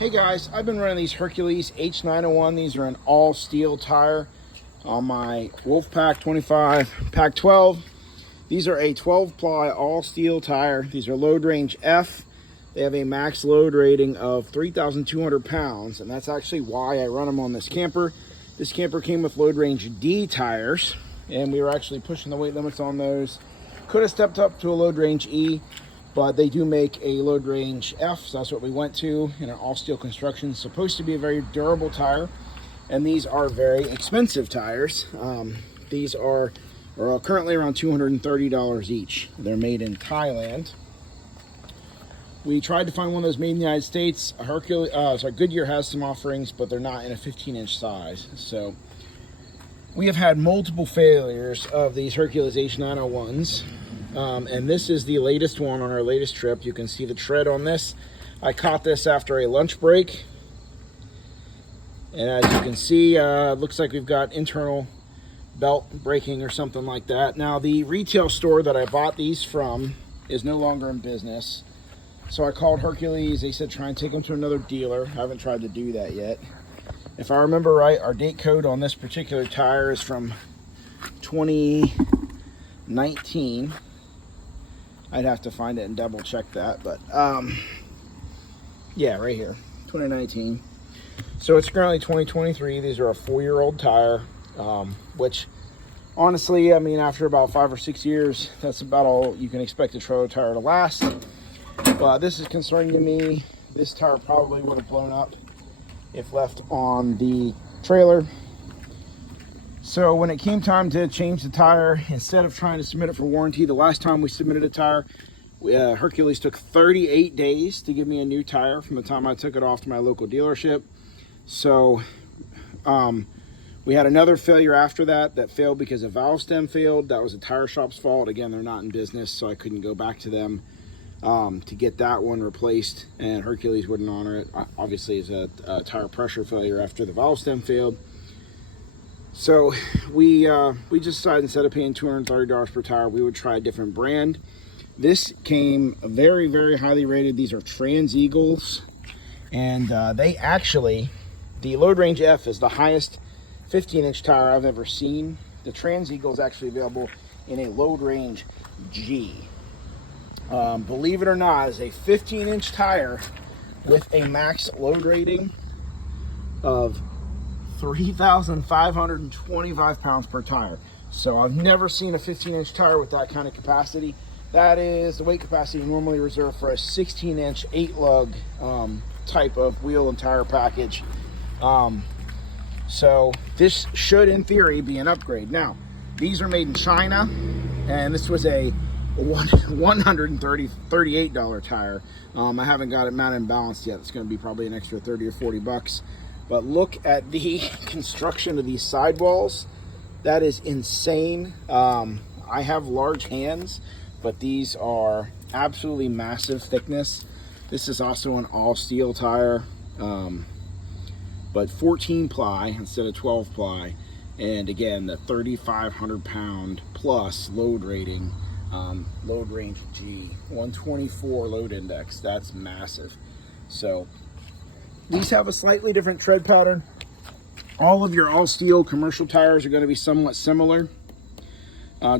Hey guys, I've been running these Hercules H901. These are an all steel tire on my Wolfpack 25 Pack 12. These are a 12 ply all steel tire. These are load range F. They have a max load rating of 3,200 pounds, and that's actually why I run them on this camper. This camper came with load range D tires, and we were actually pushing the weight limits on those. Could have stepped up to a load range E, but they do make a load range F, so that's what we went to in an all steel construction. It's supposed to be a very durable tire, and these are very expensive tires. These are currently around $230 each. They're made in Thailand. We tried to find one of those made in the United States. Goodyear has some offerings, but they're not in a 15-inch size. So we have had multiple failures of these Hercules H901s. And this is the latest one on our latest trip. You can see the tread on this. I caught this after a lunch break. And as you can see, looks like we've got internal belt breaking or something like that. Now, the retail store that I bought these from is no longer in business. So I called Hercules. They said try and take them to another dealer. I haven't tried to do that yet. If I remember right, our date code on this particular tire is from 2019. I'd have to find it and double check that, but yeah, right here, 2019. So it's currently 2023. These are a 4-year-old tire, which honestly, I mean, after about 5 or 6 years, that's about all you can expect a trailer tire to last. But this is concerning to me. This tire probably would have blown up if left on the trailer. So when it came time to change the tire, instead of trying to submit it for warranty, the last time we submitted a tire, Hercules took 38 days to give me a new tire from the time I took it off to my local dealership. So we had another failure after that failed because a valve stem failed. That was a tire shop's fault. Again, they're not in business, so I couldn't go back to them to get that one replaced, and Hercules wouldn't honor it. Obviously, it's a tire pressure failure after the valve stem failed. So we just decided instead of paying $230 per tire, we would try a different brand. This came very, very highly rated. These are Transeagles, and they actually, the load range F is the highest 15-inch tire I've ever seen. The Transeagle is actually available in a load range G. Believe it or not, is a 15-inch tire with a max load rating of 3,525 pounds per tire. So I've never seen a 15-inch tire with that kind of capacity. That is the weight capacity normally reserved for a 16-inch 8-lug type of wheel and tire package. So this should, in theory, be an upgrade. Now, these are made in China, and this was a $138 tire. I haven't got it mounted and balanced yet. It's going to be probably an extra 30 or 40 bucks. But look at the construction of these sidewalls. That is insane. I have large hands, but these are absolutely massive thickness. This is also an all steel tire, but 14 ply instead of 12 ply. And again, the 3,500 pound plus load rating, load range G, 124 load index. That's massive. So these have a slightly different tread pattern. All of your all steel commercial tires are going to be somewhat similar.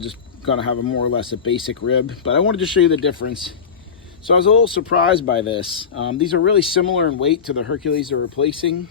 Just going to have a more or less a basic rib, but I wanted to show you the difference. So I was a little surprised by this. These are really similar in weight to the Hercules they're replacing.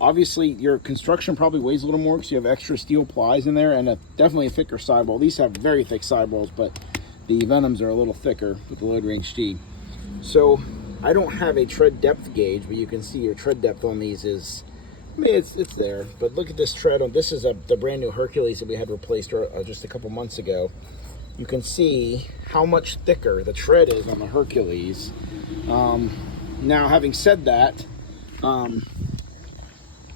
Obviously, your construction probably weighs a little more because you have extra steel plies in there and definitely a thicker sidewall. These have very thick sidewalls, but the Venoms are a little thicker with the load range G. So I don't have a tread depth gauge, but you can see your tread depth on these is, I mean, it's there. But look at this tread on, this is the brand new Hercules that we had replaced just a couple months ago. You can see how much thicker the tread is on the Hercules. Now, having said that,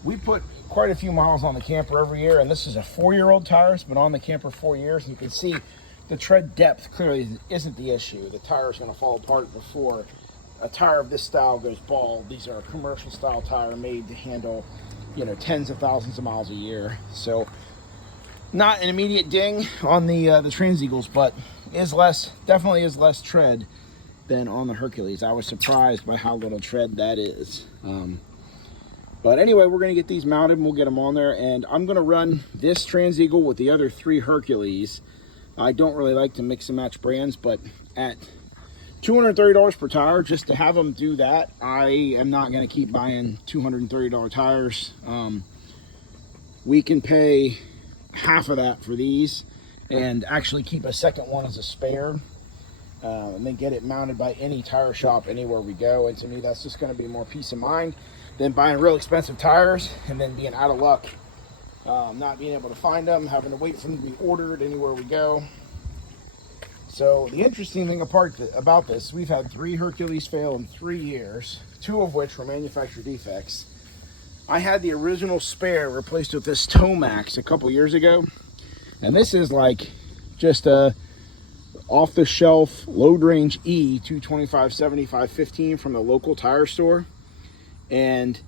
we put quite a few miles on the camper every year, and this is a 4-year-old tire. It's been on the camper 4 years. You can see the tread depth clearly isn't the issue. The tire is going to fall apart before a tire of this style goes bald. These are a commercial style tire made to handle, you know, tens of thousands of miles a year. So not an immediate ding on the Transeagles, but definitely is less tread than on the Hercules. I was surprised by how little tread that is. But anyway, we're going to get these mounted and we'll get them on there. And I'm going to run this Transeagle with the other 3 Hercules. I don't really like to mix and match brands, but at $230 per tire, just to have them do that, I am not going to keep buying $230 tires. We can pay half of that for these and actually keep a second one as a spare. And then get it mounted by any tire shop anywhere we go. And to me, that's just going to be more peace of mind than buying real expensive tires and then being out of luck, not being able to find them, having to wait for them to be ordered anywhere we go. So the interesting thing about this, we've had 3 Hercules fail in 3 years, 2 of which were manufacturer defects. I had the original spare replaced with this Tomax a couple years ago, and this is like just a off-the-shelf load-range E 225/75/15 from the local tire store. And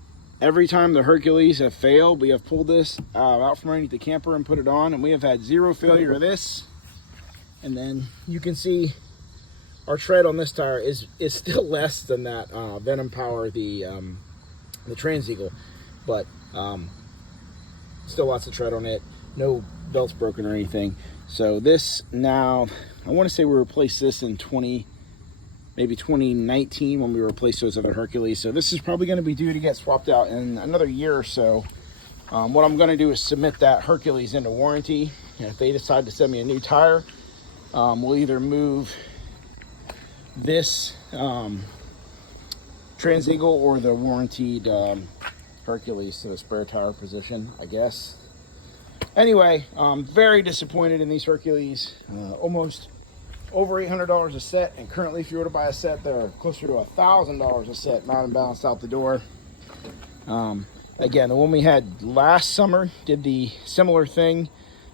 every time the Hercules have failed, we have pulled this out from underneath the camper and put it on, and we have had 0 failure of this. And then you can see our tread on this tire is still less than that Venom Power, the Transeagle, but still lots of tread on it. No belts broken or anything. So this now, I want to say we replaced this in maybe 2019 when we replaced those other Hercules. So this is probably going to be due to get swapped out in another year or so. What I'm going to do is submit that Hercules into warranty. And if they decide to send me a new tire, we'll either move this Transeagle or the warranted Hercules to the spare tire position, I guess. Anyway, I'm very disappointed in these Hercules. Almost over $800 a set, and currently if you were to buy a set, they're closer to $1,000 a set, not imbalanced out the door. Again, the one we had last summer did the similar thing,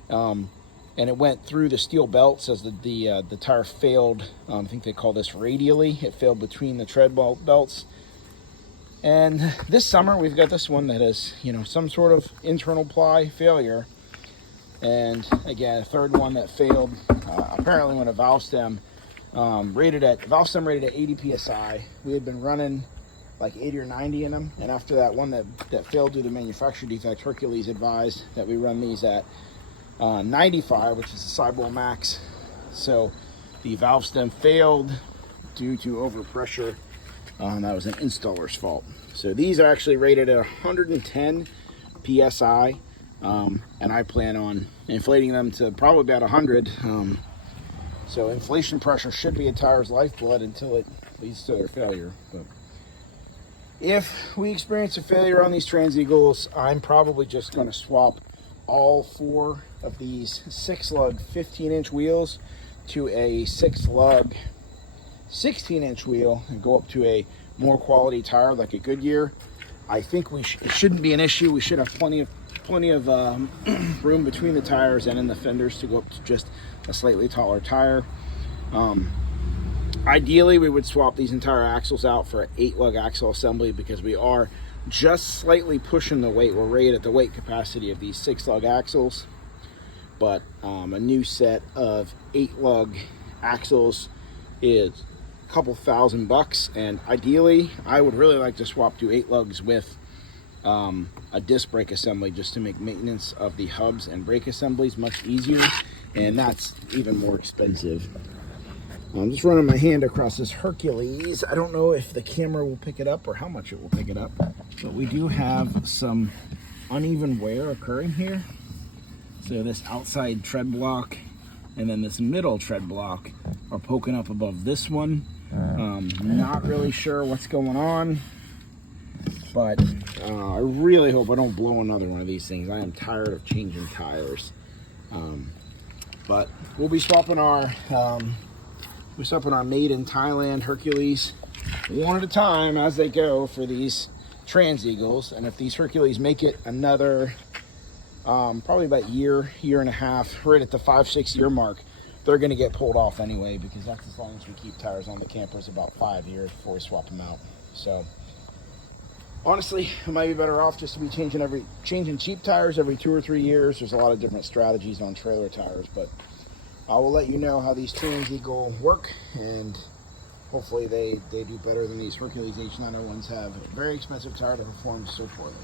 and it went through the steel belts as the tire failed. I think they call this radially. It failed between the tread belts. And this summer we've got this one that has, some sort of internal ply failure. And again, a third one that failed apparently when a valve stem rated at 80 psi. We had been running like 80 or 90 in them, and after that one that failed due to manufacturer defect, Hercules advised that we run these at 95, which is the sidewall max. So the valve stem failed due to overpressure. That was an installer's fault. So these are actually rated at 110 psi. And I plan on inflating them to probably about 100. So inflation pressure should be a tire's lifeblood until it leads to their failure. But if we experience a failure on these Transeagles, I'm probably just going to swap all 4 of these 6-lug 15-inch wheels to a 6-lug 16-inch wheel and go up to a more quality tire like a Goodyear. I think it shouldn't be an issue. We should have plenty of room between the tires and in the fenders to go up to just a slightly taller tire. Ideally, we would swap these entire axles out for an 8-lug axle assembly because we are just slightly pushing the weight. We're rated at the weight capacity of these 6-lug axles, but a new set of 8-lug axles is a couple $1,000, and ideally, I would really like to swap to 8 lugs with a disc brake assembly just to make maintenance of the hubs and brake assemblies much easier, and that's even more expensive. I'm just running my hand across this Hercules. I don't know if the camera will pick it up or how much it will pick it up, but we do have some uneven wear occurring here. So this outside tread block and then this middle tread block are poking up above this one. Not really sure what's going on, but I really hope I don't blow another one of these things. I am tired of changing tires. But we'll be swapping our made in Thailand Hercules one at a time as they go for these Transeagles. And if these Hercules make it another probably about year and a half, right at the 5-6 year mark, they're going to get pulled off anyway, because that's as long as we keep tires on the campers, about 5 years before we swap them out. So honestly, it might be better off just to be changing cheap tires every 2 or 3 years. There's a lot of different strategies on trailer tires, but I will let you know how these Transeagle work, and hopefully they do better than these Hercules H901s have. A very expensive tire to perform so poorly.